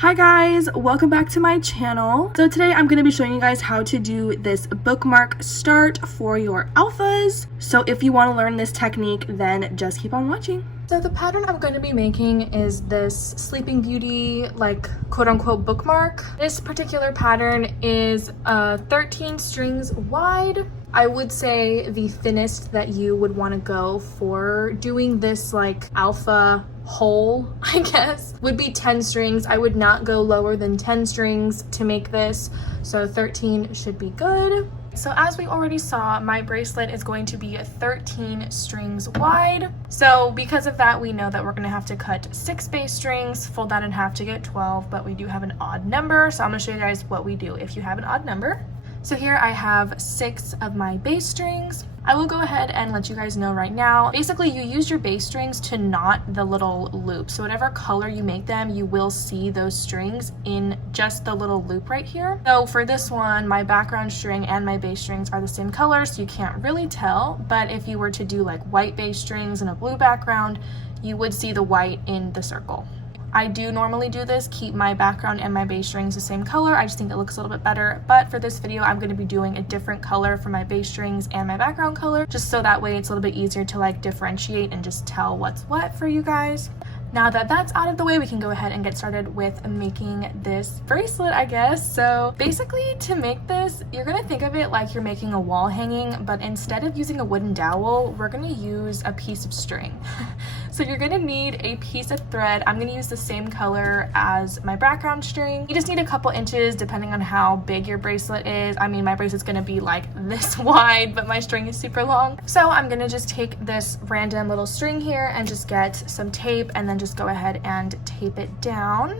Hi guys, welcome back to my channel. So today I'm going to be showing you guys how to do this bookmark start for your alphas. So if you want to learn this technique, then just keep on watching. So the pattern I'm going to be making is this Sleeping Beauty, like quote-unquote bookmark. This particular pattern is 13 strings wide. I would say the thinnest that you would want to go for doing this like alpha whole, I guess, would be 10 strings. I would not go lower than 10 strings to make this, so 13 should be good. So as we already saw, my bracelet is going to be 13 strings wide. So because of that, we know that we're going to have to cut 6 bass strings, fold that in half to get 12, but we do have an odd number. So I'm going to show you guys what we do if you have an odd number. So here I have 6 of my bass strings. I will go ahead and let you guys know right now. Basically, you use your bass strings to knot the little loop. So whatever color you make them, you will see those strings in just the little loop right here. So for this one, my background string and my bass strings are the same color, so you can't really tell. But if you were to do like white bass strings and a blue background, you would see the white in the circle. I do normally do this, keep my background and my bass strings the same color. I just think it looks a little bit better. But for this video, I'm going to be doing a different color for my bass strings and my background color, just so that way it's a little bit easier to like differentiate and just tell what's what for you guys. Now that that's out of the way, we can go ahead and get started with making this bracelet, I guess. So basically, to make this, you're going to think of it like you're making a wall hanging, but instead of using a wooden dowel, we're going to use a piece of string. So you're going to need a piece of thread. I'm going to use the same color as my background string. You just need a couple inches depending on how big your bracelet is. I mean, my bracelet's going to be like this wide, but my string is super long. So I'm going to just take this random little string here and just get some tape and then just go ahead and tape it down.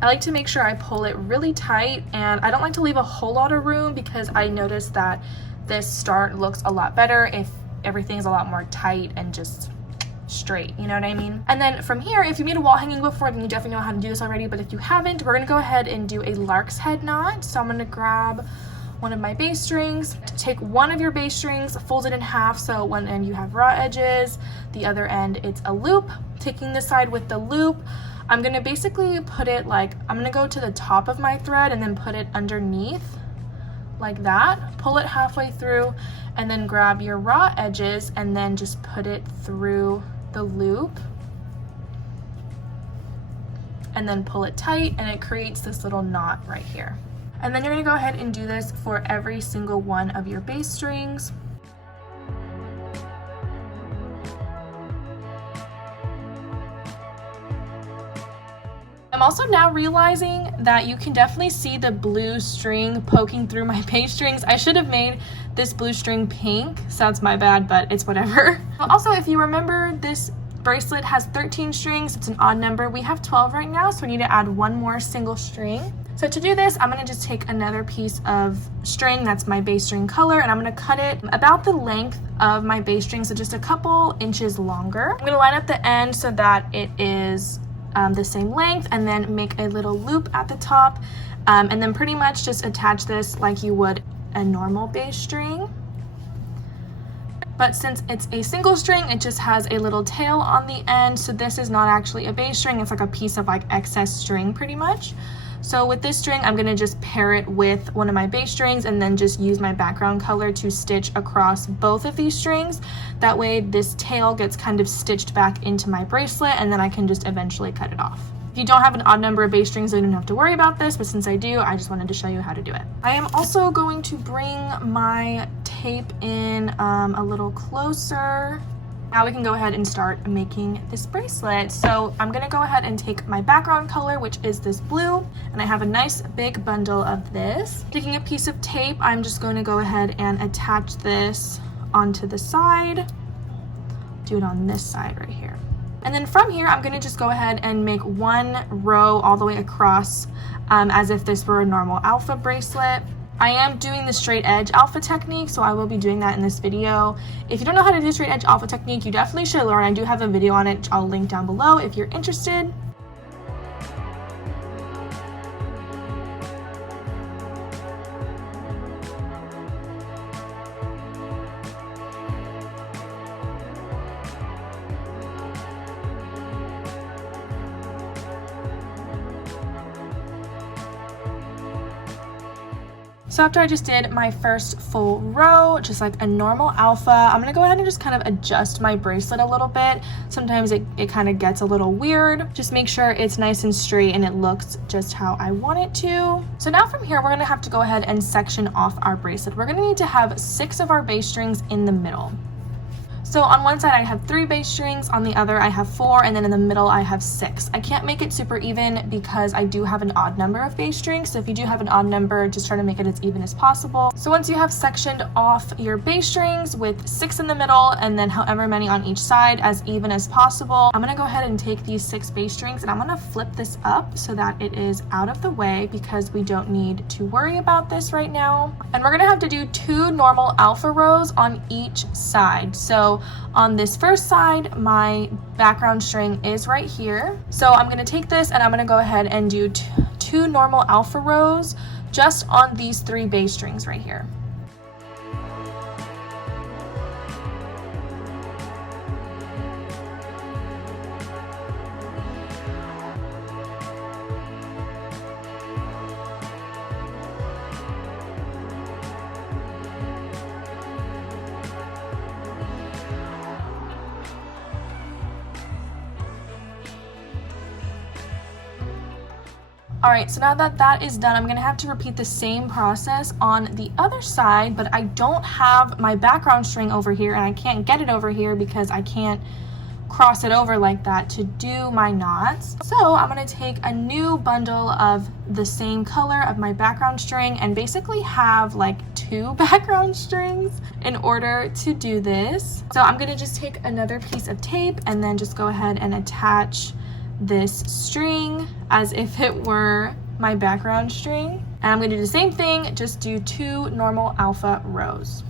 I like to make sure I pull it really tight, and I don't like to leave a whole lot of room because I noticed that this start looks a lot better if everything's a lot more tight and just straight, you know what I mean? And then from here, if you made a wall hanging before, then you definitely know how to do this already, but if you haven't, we're gonna go ahead and do a lark's head knot. So I'm gonna grab one of my bass strings, take one of your bass strings, fold it in half, so one end you have raw edges, the other end it's a loop. Taking this side with the loop, I'm gonna basically put it like, I'm gonna go to the top of my thread and then put it underneath like that, pull it halfway through, and then grab your raw edges and then just put it through the loop and then pull it tight, and it creates this little knot right here. And then you're going to go ahead and do this for every single one of your bass strings. I'm also now realizing that you can definitely see the blue string poking through my bass strings. I should have made this blue string pink. Sounds my bad, but it's whatever. Also, if you remember, this bracelet has 13 strings. It's an odd number. We have 12 right now, so we need to add one more single string. So to do this, I'm going to just take another piece of string, that's my bass string color, and I'm going to cut it about the length of my bass string, so just a couple inches longer. I'm going to line up the end so that it is the same length, and then make a little loop at the top, and then pretty much just attach this like you would a normal bass string. But since it's a single string, it just has a little tail on the end, so this is not actually a bass string, it's like a piece of like excess string pretty much. So with this string, I'm going to just pair it with one of my bass strings and then just use my background color to stitch across both of these strings. That way this tail gets kind of stitched back into my bracelet, and then I can just eventually cut it off. If you don't have an odd number of bass strings, you don't have to worry about this, but since I do, I just wanted to show you how to do it. I am also going to bring my tape in a little closer. Now we can go ahead and start making this bracelet. So I'm gonna go ahead and take my background color, which is this blue, and I have a nice big bundle of this. Taking a piece of tape, I'm just going to go ahead and attach this onto the side. Do it on this side right here. And then from here, I'm gonna just go ahead and make one row all the way across as if this were a normal alpha bracelet. I am doing the straight edge alpha technique, so I will be doing that in this video. If you don't know how to do straight edge alpha technique, you definitely should learn. I do have a video on it. I'll link down below if you're interested. So after I just did my first full row, just like a normal alpha, I'm gonna go ahead and just kind of adjust my bracelet a little bit. Sometimes it kind of gets a little weird. Just make sure it's nice and straight and it looks just how I want it to. So now from here, we're gonna have to go ahead and section off our bracelet. We're gonna need to have 6 of our base strings in the middle. So on one side I have 3 base strings, on the other I have 4, and then in the middle I have 6. I can't make it super even because I do have an odd number of base strings, so if you do have an odd number, just try to make it as even as possible. So once you have sectioned off your base strings with 6 in the middle and then however many on each side as even as possible, I'm gonna go ahead and take these 6 base strings and I'm gonna flip this up so that it is out of the way because we don't need to worry about this right now. And we're gonna have to do 2 normal alpha rows on each side. So on this first side, my background string is right here. So I'm gonna take this and I'm gonna go ahead and do 2 normal alpha rows just on these 3 base strings right here. All right, so now that that is done, I'm gonna have to repeat the same process on the other side, but I don't have my background string over here and I can't get it over here because I can't cross it over like that to do my knots. So I'm gonna take a new bundle of the same color of my background string and basically have like 2 background strings in order to do this. So I'm gonna just take another piece of tape and then just go ahead and attach this string as if it were my background string. And I'm gonna do the same thing, just do 2 normal alpha rows.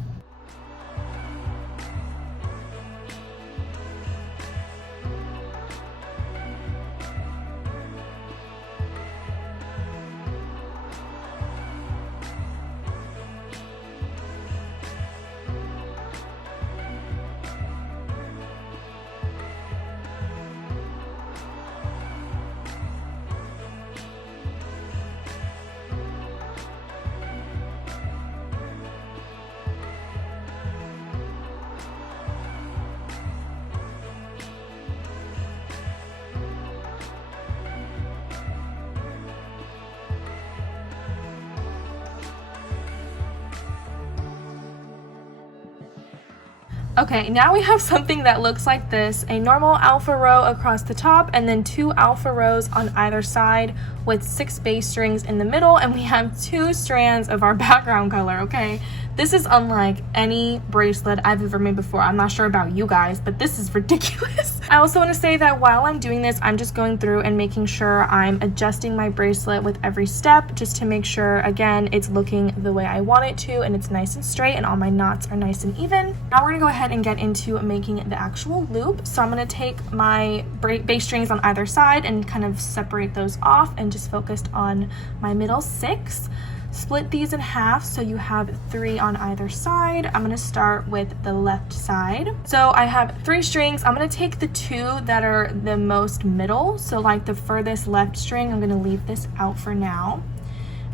Okay, now we have something that looks like this, a normal alpha row across the top and then 2 alpha rows on either side with 6 base strings in the middle, and we have 2 strands of our background color, okay? This is unlike any bracelet I've ever made before. I'm not sure about you guys, but this is ridiculous. I also want to say that while I'm doing this, I'm just going through and making sure I'm adjusting my bracelet with every step just to make sure, again, it's looking the way I want it to and it's nice and straight and all my knots are nice and even. Now we're gonna go ahead and get into making the actual loop. So I'm gonna take my base strings on either side and kind of separate those off and just focus on my middle 6. Split these in half so you have 3 on either side. I'm gonna start with the left side. So I have 3 strings. I'm gonna take the 2 that are the most middle. So like the furthest left string, I'm gonna leave this out for now.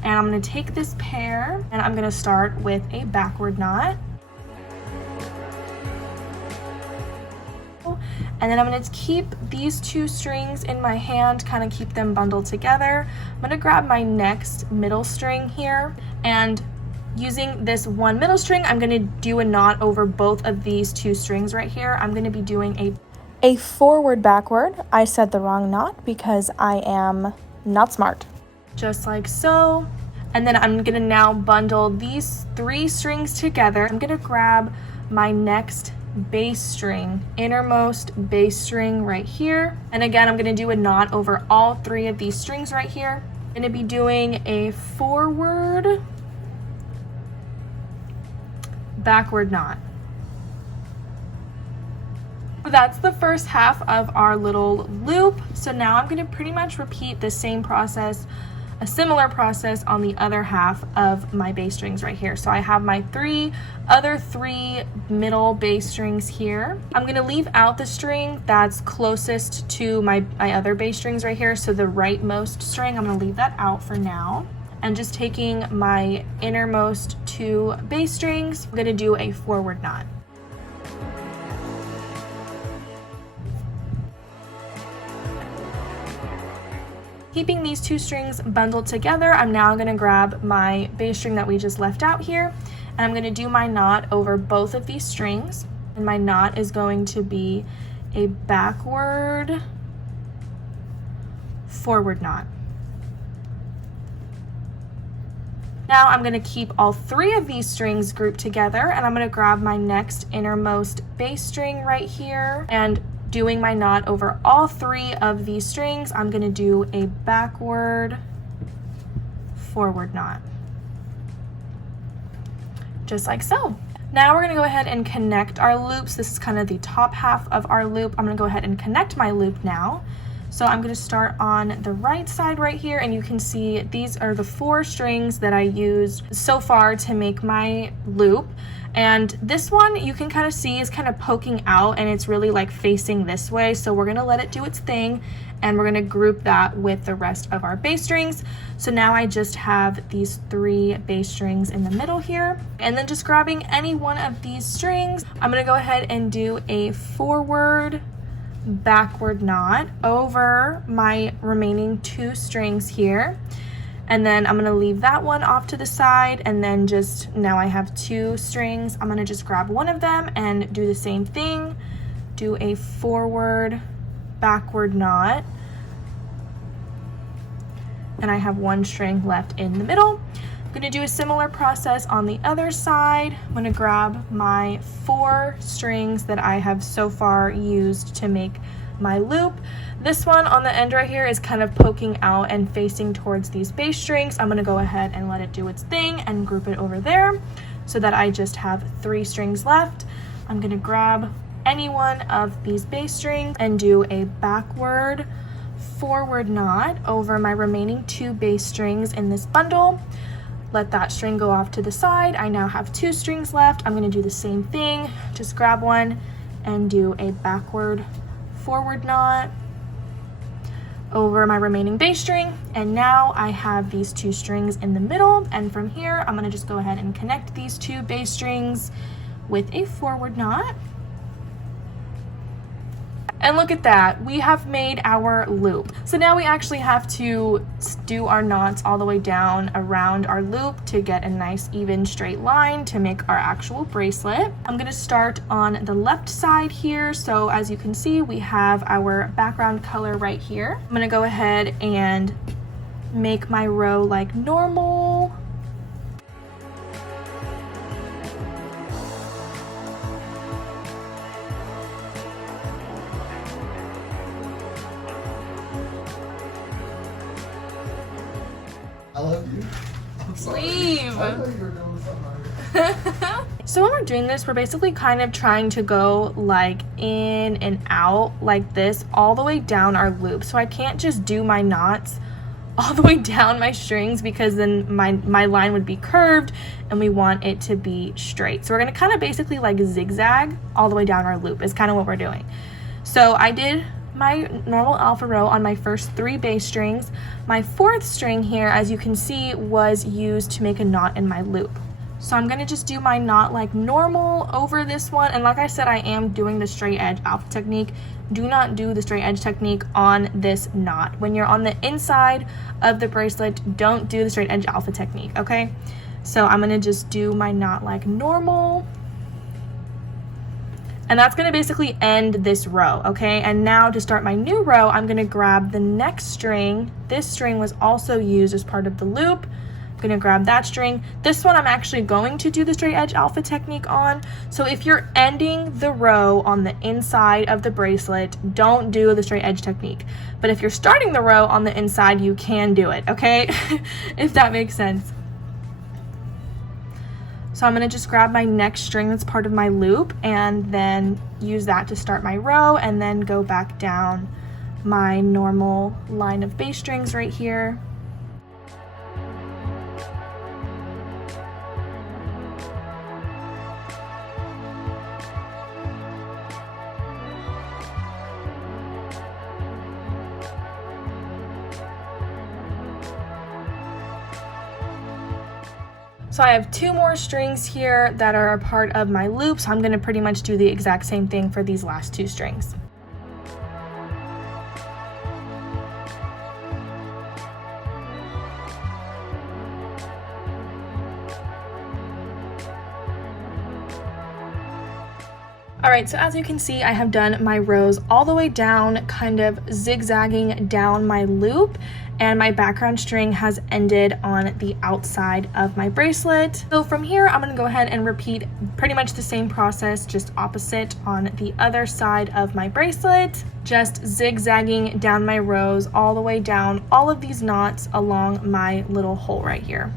And I'm gonna take this pair and I'm gonna start with a backward knot. And then I'm going to keep these 2 strings in my hand, kind of keep them bundled together. I'm going to grab my next middle string here, and using this 1 middle string, I'm going to do a knot over both of these 2 strings right here. I'm going to be doing a forward backward. I said the wrong knot because I am not smart. Just like so. And then I'm going to now bundle these 3 strings together. I'm going to grab my next bass string, innermost bass string right here, and again I'm going to do a knot over all 3 of these strings right here. I'm going to be doing a forward backward knot. That's the first half of our little loop. So now I'm going to pretty much repeat the same process, a similar process on the other half of my bass strings right here. So I have my other three middle bass strings here. I'm gonna leave out the string that's closest to my other bass strings right here. So the rightmost string, I'm gonna leave that out for now. and just taking my innermost 2 bass strings, I'm gonna do a forward knot. Keeping these 2 strings bundled together, I'm now gonna grab my bass string that we just left out here, and I'm gonna do my knot over both of these strings. And my knot is going to be a backward, forward knot. Now I'm gonna keep all 3 of these strings grouped together, and I'm gonna grab my next innermost bass string right here, and doing my knot over all 3 of these strings, I'm gonna do a backward, forward knot. Just like so. Now we're gonna go ahead and connect our loops. This is kind of the top half of our loop. I'm gonna go ahead and connect my loop now. So I'm gonna start on the right side right here, and you can see these are the 4 strings that I used so far to make my loop. And this one you can kind of see is kind of poking out, and it's really like facing this way. So we're gonna let it do its thing, and we're gonna group that with the rest of our bass strings. So now I just have these 3 bass strings in the middle here, and then just grabbing any one of these strings, I'm gonna go ahead and do a forward, backward knot over my remaining 2 strings here. And then I'm gonna leave that one off to the side, and then just now I have 2 strings. I'm gonna just grab one of them and do the same thing. Do a forward, backward knot. And I have 1 string left in the middle. I'm gonna do a similar process on the other side. I'm gonna grab my 4 strings that I have so far used to make my loop. This one on the end right here is kind of poking out and facing towards these bass strings. I'm gonna go ahead and let it do its thing and group it over there so that I just have 3 strings left. I'm gonna grab any one of these bass strings and do a backward, forward knot over my remaining 2 bass strings in this bundle. Let that string go off to the side. I now have 2 strings left. I'm gonna do the same thing. Just grab one and do a backward, forward knot over my remaining bass string, and now I have these 2 strings in the middle, and from here I'm gonna just go ahead and connect these 2 bass strings with a forward knot. And look at that, we have made our loop. So now we actually have to do our knots all the way down around our loop to get a nice even straight line to make our actual bracelet. I'm gonna start on the left side here. So as you can see, we have our background color right here. I'm gonna go ahead and make my row like normal. I love you. I'm sorry. Leave. I thought you were doing something. So when we're doing this, we're basically kind of trying to go like in and out like this all the way down our loop. So I can't just do my knots all the way down my strings because then my line would be curved and we want it to be straight. So we're gonna kind of basically like zigzag all the way down our loop is kind of what we're doing. So I did my normal alpha row on my first 3 bass strings. My 4th string here, as you can see, was used to make a knot in my loop. So I'm gonna just do my knot like normal over this one. And like I said, I am doing the straight edge alpha technique. Do not do the straight edge technique on this knot. When you're on the inside of the bracelet, don't do the straight edge alpha technique, okay? So I'm gonna just do my knot like normal. And that's gonna basically end this row, okay? And now to start my new row, I'm gonna grab the next string. This string was also used as part of the loop. I'm gonna grab that string. This one I'm actually going to do the straight edge alpha technique on. So if you're ending the row on the inside of the bracelet, don't do the straight edge technique. But if you're starting the row on the inside, you can do it, okay? If that makes sense. So I'm gonna just grab my next string that's part of my loop and then use that to start my row and then go back down my normal line of bass strings right here. So I have 2 more strings here that are a part of my loop, so I'm going to pretty much do the exact same thing for these last 2 strings. Alright, so as you can see, I have done my rows all the way down, kind of zigzagging down my loop, and my background string has ended on the outside of my bracelet. So from here, I'm going to go ahead and repeat pretty much the same process, just opposite on the other side of my bracelet, just zigzagging down my rows all the way down all of these knots along my little hole right here.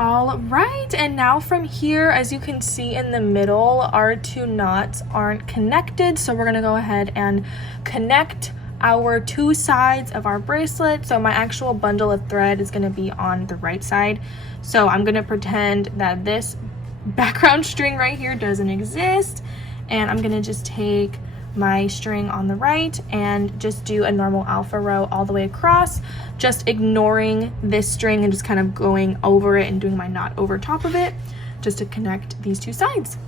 All right, and now from here, as you can see in the middle, our 2 knots aren't connected, so we're gonna go ahead and connect our 2 sides of our bracelet. So my actual bundle of thread is gonna be on the right side. So I'm gonna pretend that this background string right here doesn't exist, and I'm gonna just take my string on the right and just do a normal alpha row all the way across, just ignoring this string and just kind of going over it and doing my knot over top of it just to connect these 2 sides.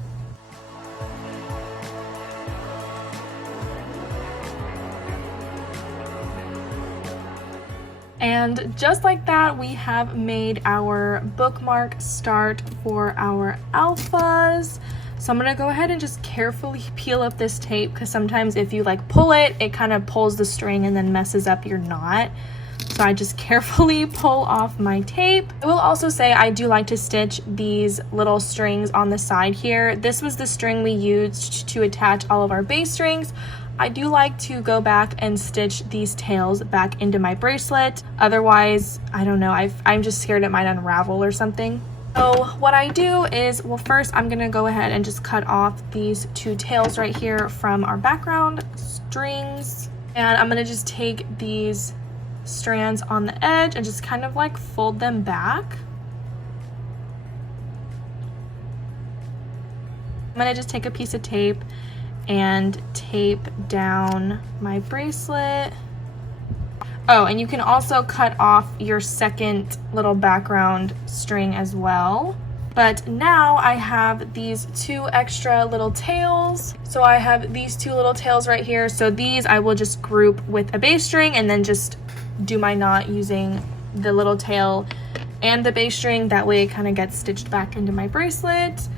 And just like that, we have made our bookmark start for our alphas. So I'm gonna go ahead and just carefully peel up this tape, because sometimes if you like pull it, it kind of pulls the string and then messes up your knot. So I just carefully pull off my tape. I will also say I do like to stitch these little strings on the side here. This was the string we used to attach all of our base strings. I do like to go back and stitch these tails back into my bracelet. Otherwise, I don't know, I'm just scared it might unravel or something. So what I do is, well, first I'm gonna go ahead and just cut off these 2 tails right here from our background strings. And I'm gonna just take these strands on the edge and just kind of like fold them back. I'm gonna just take a piece of tape and tape down my bracelet. Oh, and you can also cut off your second little background string as well. But now I have these 2 extra little tails. So I have these 2 little tails right here. So these I will just group with a base string and then just do my knot using the little tail and the base string. That way it kind of gets stitched back into my bracelet.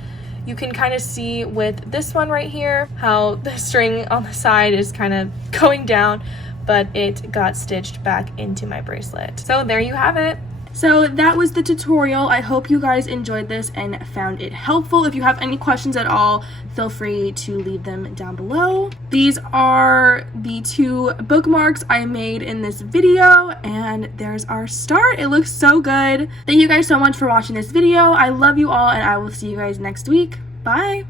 You can kind of see with this one right here how the string on the side is kind of going down, but it got stitched back into my bracelet. So there you have it. So that was the tutorial. I hope you guys enjoyed this and found it helpful. If you have any questions at all, feel free to leave them down below. These are the 2 bookmarks I made in this video, and there's our start. It looks so good. Thank you guys so much for watching this video. I love you all, and I will see you guys next week. Bye.